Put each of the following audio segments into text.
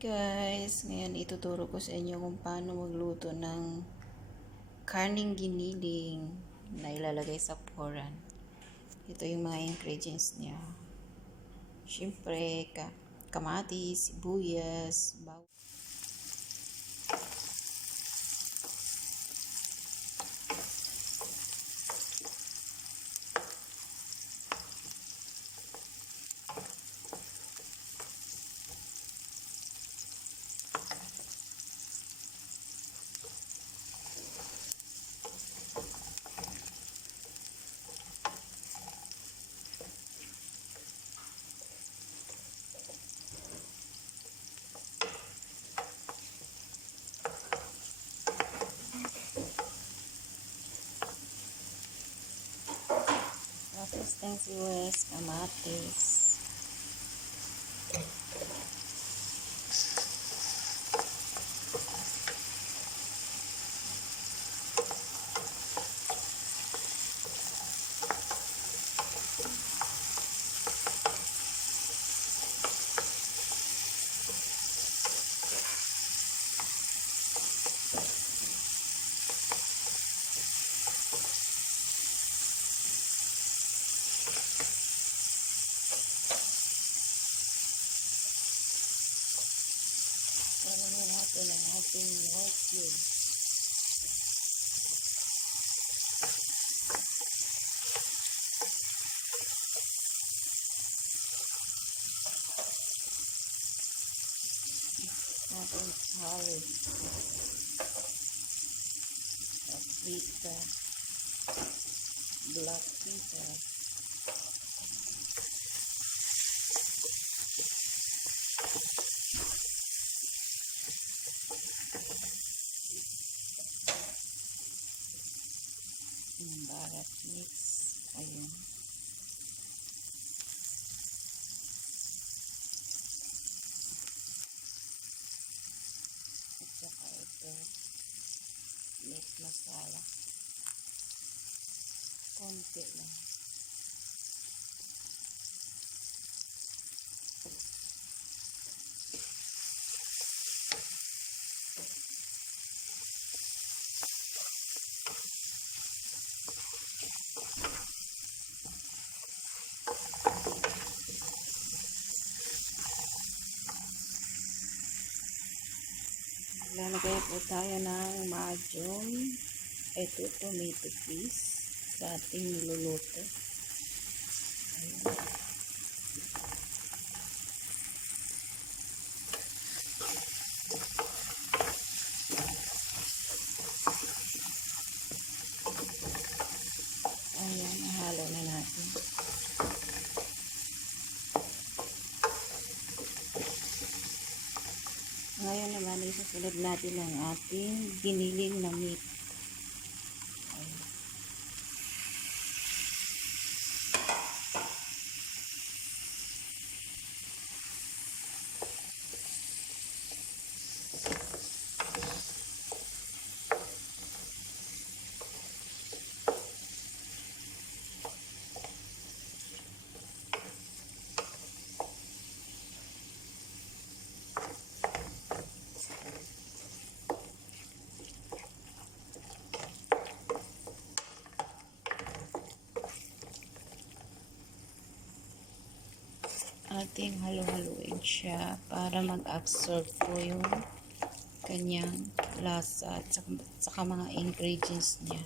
Guys, ngayon ituturo ko sa inyo kung paano magluto ng karning giniling na ilalagay sa puran. Ito yung mga ingredients niya. Siyempre, kamatis, sibuyas, bawang. Tapos ng sibuyas, kamatis. Parang natin ang ating white cube. Natin salad, paprika, black pepper, barat mix. Ayun. At saka ito, meat masala. Konti lang. Lalagay po tayo ng medium. Ito, tomato paste sa ating niluluto. Ayan. Ayan, nahalo na natin. Ngayon naman, isusunod natin ang ating giniling na meat. Ayan. Ating halo-haluin siya para mag-absorb po yung kanyang lasa at saka mga ingredients niya.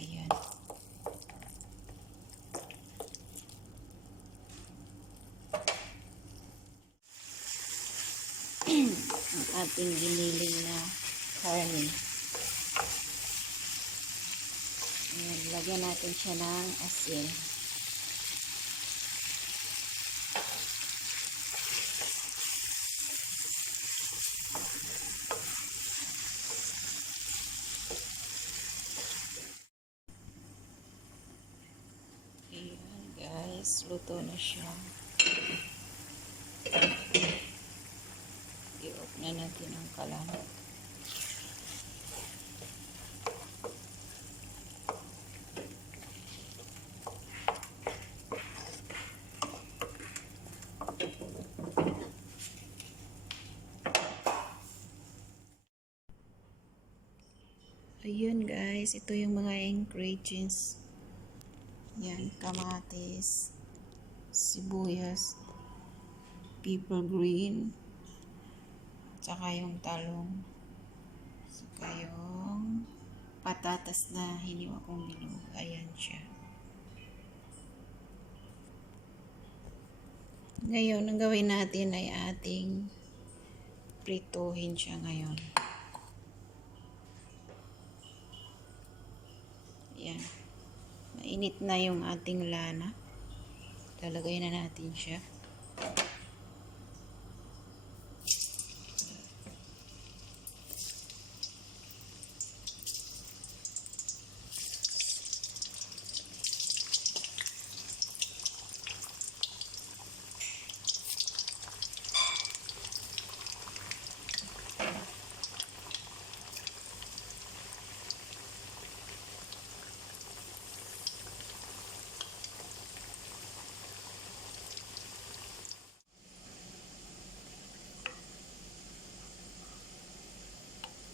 Ayan. Ang ating giniling na karne. Ayan, lagyan natin siya ng asin. Ayan guys, luto na siya. I-off na natin ang kalan. yun guys, ito yung mga ingredients. Yan, kamatis, sibuyas, pepper green, tsaka yung talong, saka yung patatas na hiniwa kong bilog. Ayan siya. Ngayon, ang gawin natin ay ating prituhin siya ngayon. Ayan. Mainit na yung ating lana. Talagay na natin siya.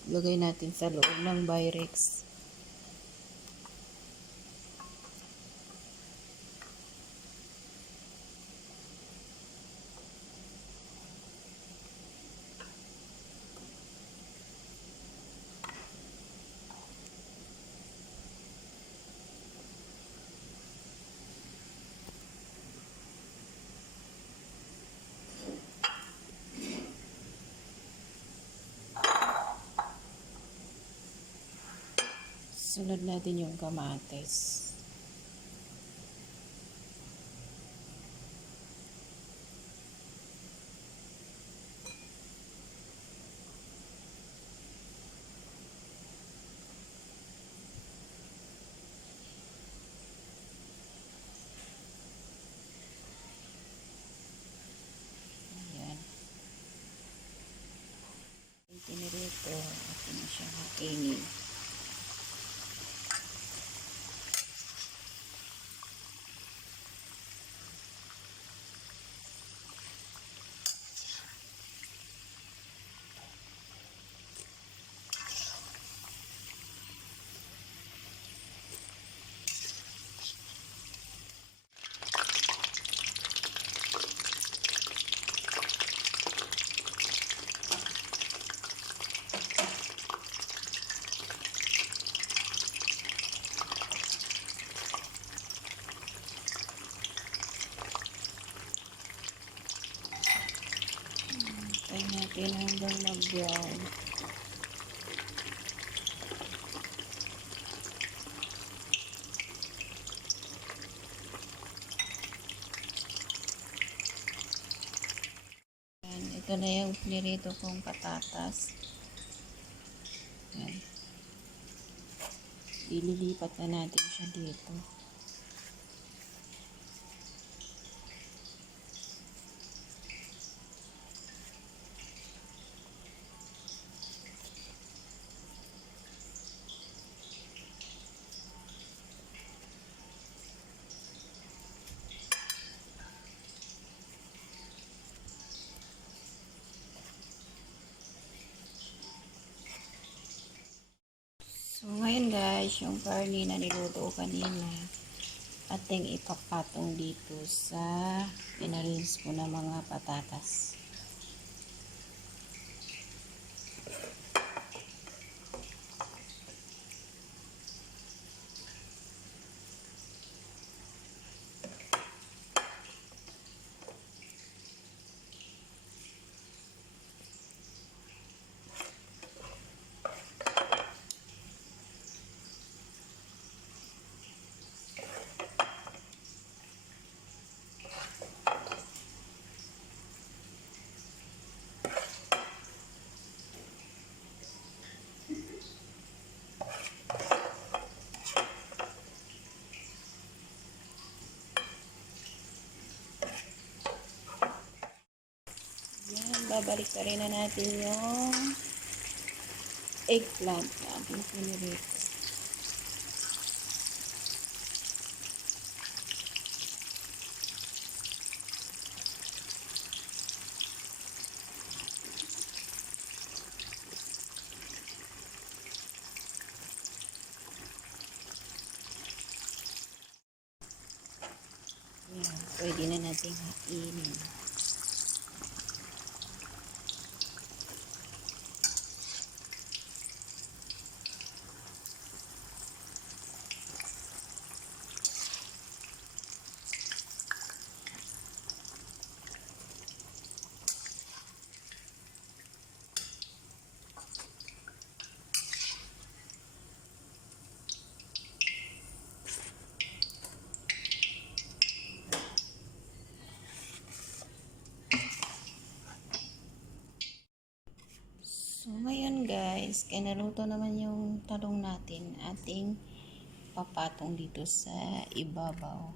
Lagay natin sa loob ng Pyrex. Sunod natin yung kamatis. Ayan. Itinirito. Ito na siya kainin. Tayo natin hanggang mag-brown. Ito na yung nirito kong patatas. Yan. Ililipat na natin siya dito. So, ngayon guys, yung karne na niluto kanina, ating ipapatong dito sa inarrange ko na mga patatas. Babalik ka rin na natin yung eggplant na ating pinirit. Yan, pwede na natin hainin. So, ngayon guys, kaya naluto naman yung talong natin, ating papatong dito sa ibabaw.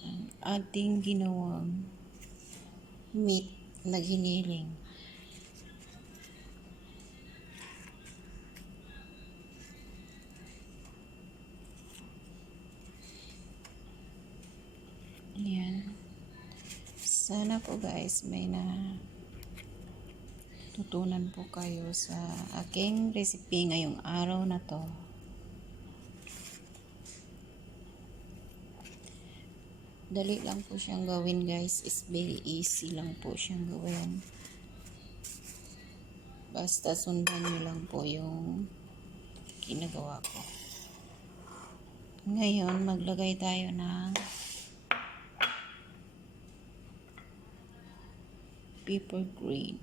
Ang ating ginawang meat na giniling. Ayan. Sana po guys, may na tutunan po kayo sa aking recipe ngayong araw na to. Dali lang po siyang gawin guys. It's very easy lang po siyang gawin. Basta sundan nyo lang po yung ginagawa ko. Ngayon, maglagay tayo ng pepper green.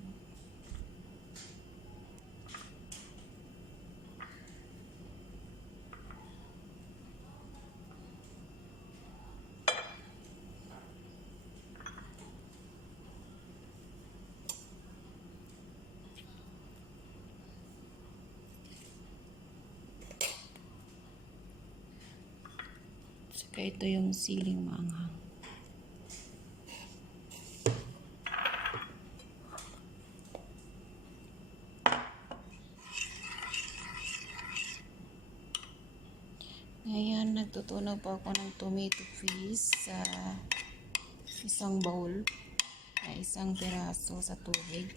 Saka ito yung siling maanghang. Ngayon, nagtutunaw po ako ng tomato paste sa isang bowl na isang piraso sa tubig.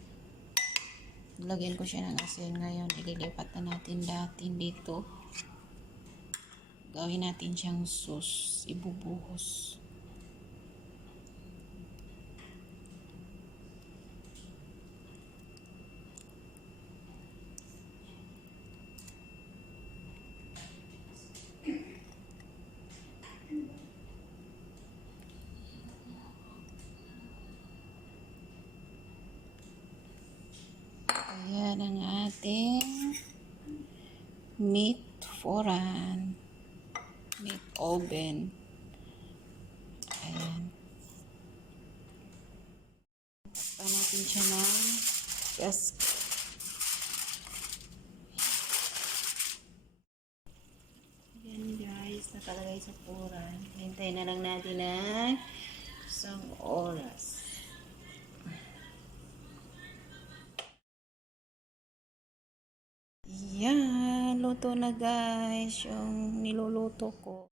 Lagyan ko siya ng asin. Ngayon, ililipat na natin dito. Gawin natin siyang sauce. Ibubuhos. Ayan ang ating meat foran. Meat oven. Ayan. Pa natin siya ng gas. Ayan guys, nakalagay sa foran. Hintayin na lang natin ng isang oras. Yan, luto na guys yung niluluto ko.